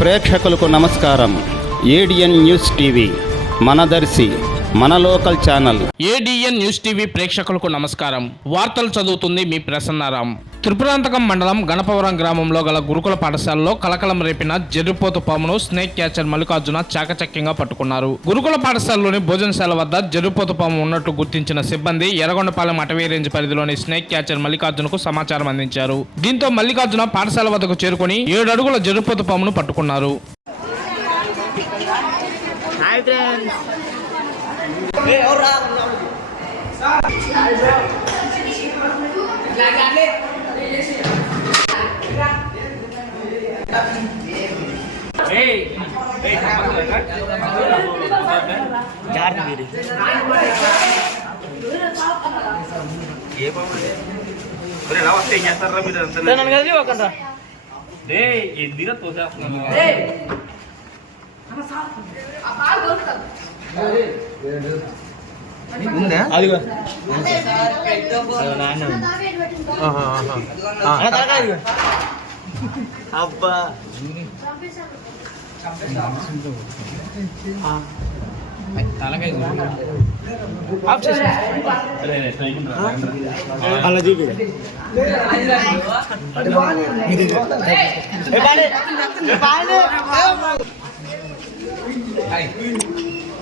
ప్రేక్షకులకు నమస్కారం. ADN news TV మనదర్శి మన local channel. ADN news TV ప్రేక్షకులకు నమస్కారం. వార్తలు చదువుతుంది మీ ప్రసన్నారాం. త్రిపురాంతకం మండలం గణపవరం గ్రామంలో గల గురుకుల పాఠశాలలో కలకలం రేపిన జర్రిపోతు పామును స్నేక్ క్యాచర్ మల్లికార్జున చాకచక్యంగా పట్టుకున్నారు. గురుకుల పాఠశాలలోని భోజనశాల వద్ద జర్రిపోతు పాము ఉన్నట్టు గుర్తించిన సిబ్బంది ఎర్రగొండపాలెం అటవీ రేంజ్ పరిధిలోని స్నేక్ క్యాచర్ మల్లికార్జునకు సమాచారం అందించారు. దీంతో మల్లికార్జున పాఠశాల వద్దకు చేరుకుని ఏడు అడుగుల జర్రిపోతు పామును పట్టుకున్నారు. నన్ను కలిసి డే ఎందుకు తోసేస్తున్నాను అదిగో. అబ్బా. అలా చూపి